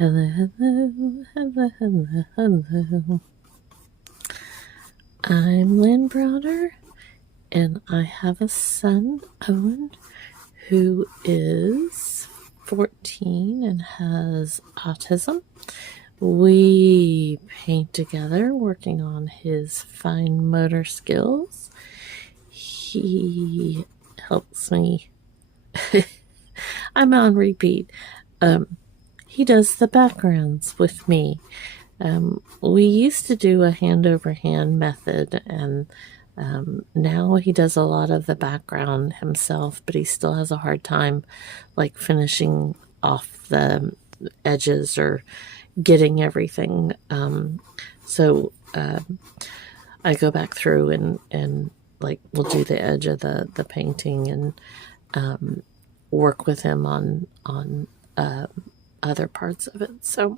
Hello, hello, hello, hello, hello. I'm Lynn Browder, and I have a son, Owen, who is 14 and has autism. We paint together, working on his fine motor skills. He helps me. I'm on repeat. He does the backgrounds with me. We used to do a hand over hand method, and now he does a lot of the background himself, but he still has a hard time like finishing off the edges or getting everything. So I go back through and like we'll do the edge of the painting and work with him on other parts of it. So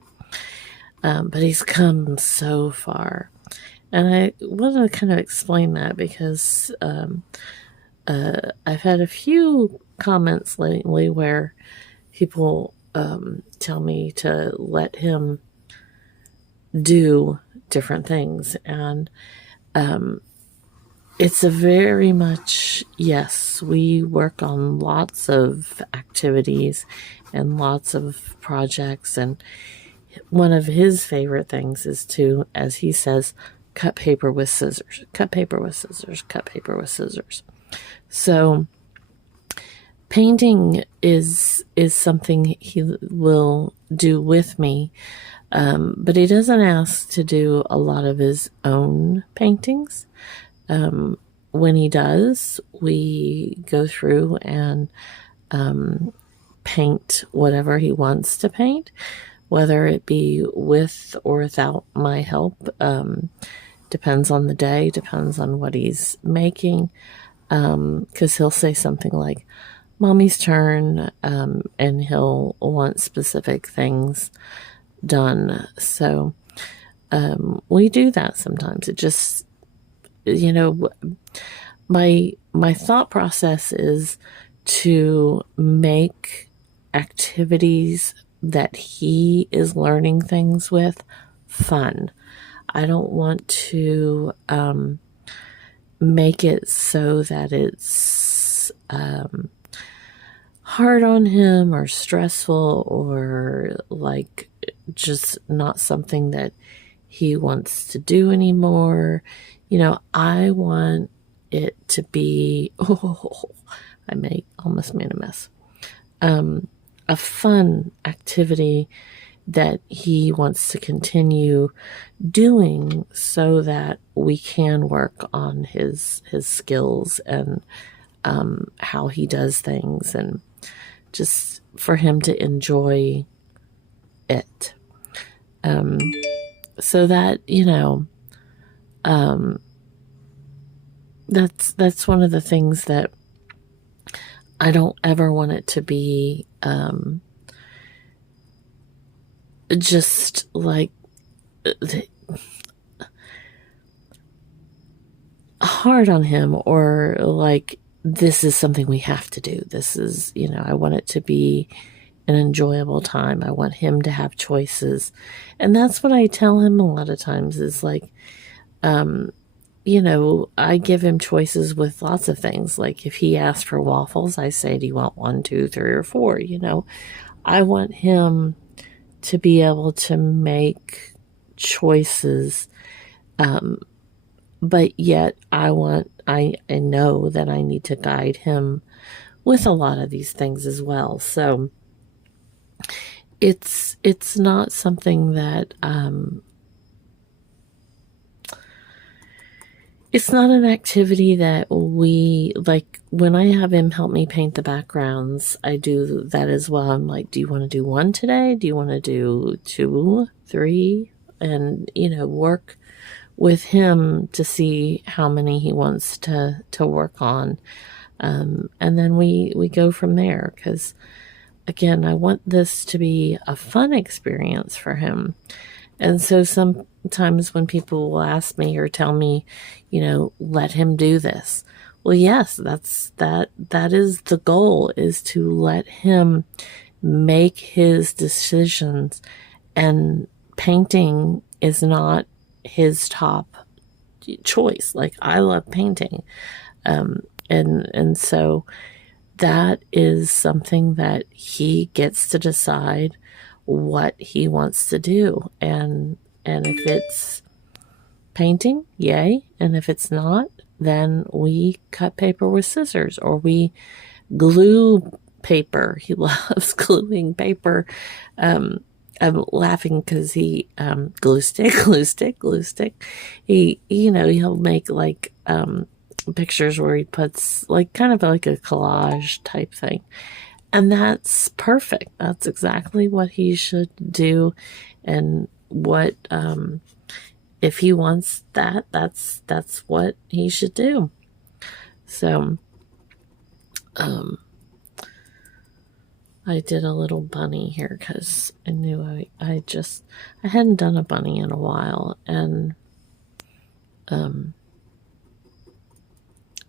but he's come so far. And I want to kind of explain that because I've had a few comments lately where people tell me to let him do different things. And it's a very much, yes, we work on lots of activities and lots of projects, and one of his favorite things is to, as he says, cut paper with scissors, cut paper with scissors, cut paper with scissors. So painting is something he will do with me, but he doesn't ask to do a lot of his own paintings. When he does, we go through and paint whatever he wants to paint, whether it be with or without my help. Depends on the day, depends on what he's making, because he'll say something like, Mommy's turn, and he'll want specific things done. So we do that sometimes. It just, my thought process is to make activities that he is learning things with fun. I don't want to make it so that it's hard on him or stressful or like just not something that he wants to do anymore. I want it to be, almost made a mess. A fun activity that he wants to continue doing so that we can work on his skills and how he does things, and just for him to enjoy it. So that, that's one of the things that I don't ever want it to be just like hard on him, or like this is something we have to do. This is, I want it to be an enjoyable time. I want him to have choices. And that's what I tell him a lot of times is like, I give him choices with lots of things. Like if he asks for waffles, I say, do you want 1, 2, 3, or 4? I want him to be able to make choices. But yet I know that I need to guide him with a lot of these things as well. So it's not something that, it's not an activity that we, like when I have him help me paint the backgrounds, I do that as well. I'm like, do you want to do 1 today? Do you want to do 2, 3? And, work with him to see how many he wants to work on. And then we go from there, because again, I want this to be a fun experience for him. And so sometimes when people will ask me or tell me, let him do this. Well, yes, that is the goal, is to let him make his decisions And painting is not his top choice. Like, I love painting. And so that is something that he gets to decide what he wants to do. And if it's painting, yay. And if it's not, then we cut paper with scissors, or we glue paper. He loves gluing paper. I'm laughing because he glue stick, glue stick, glue stick. He'll make like pictures where he puts like kind of like a collage type thing, and that's perfect. That's exactly what he should do, and what if he wants that, that's what he should do. So I did a little bunny here because I knew I hadn't done a bunny in a while, and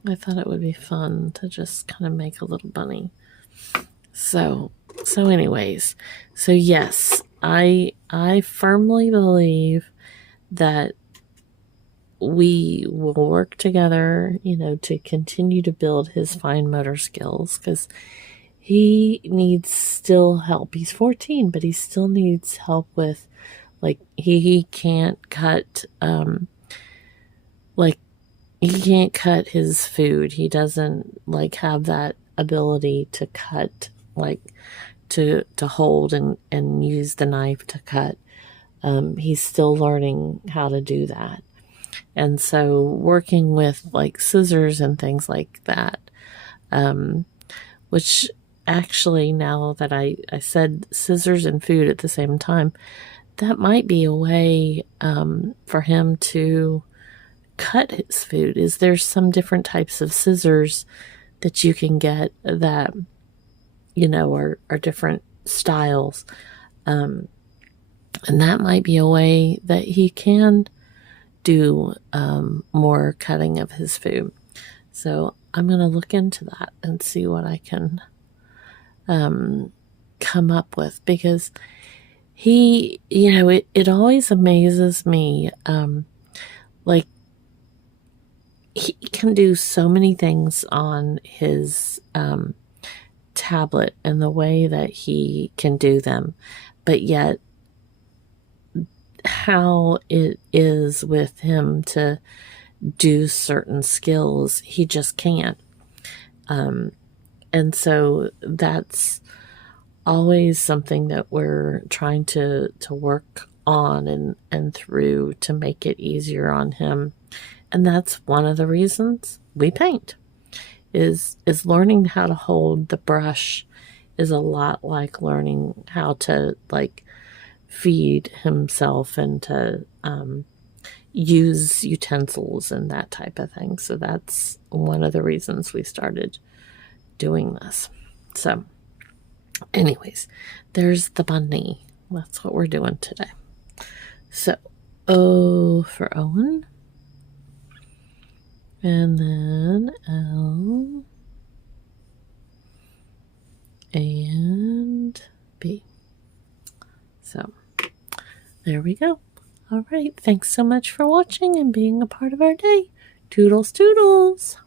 I thought it would be fun to just kind of make a little bunny. So anyways, so yes, I firmly believe that we will work together, to continue to build his fine motor skills, because he needs still help. He's 14, but he still needs help with, like, he can't cut, like, he can't cut his food. He doesn't, like, have that ability to cut, like, to hold and use the knife to cut. He's still learning how to do that. And so working with, like, scissors and things like that, which actually, now that I said scissors and food at the same time, that might be a way for him to cut his food. Is there some different types of scissors that you can get that, are different styles. And that might be a way that he can do more cutting of his food. So I'm going to look into that and see what I can come up with, because he, it always amazes me. Like, he can do so many things on his tablet and the way that he can do them, but yet how it is with him to do certain skills, he just can't. And so that's always something that we're trying to work on and through to make it easier on him. And that's one of the reasons we paint, is learning how to hold the brush is a lot like learning how to, like, feed himself and to use utensils and that type of thing. So that's one of the reasons we started doing this. So anyways, there's the bunny. That's what we're doing today. So O for Owen, and then L and B. So there we go. All right. Thanks so much for watching and being a part of our day. Toodles, toodles.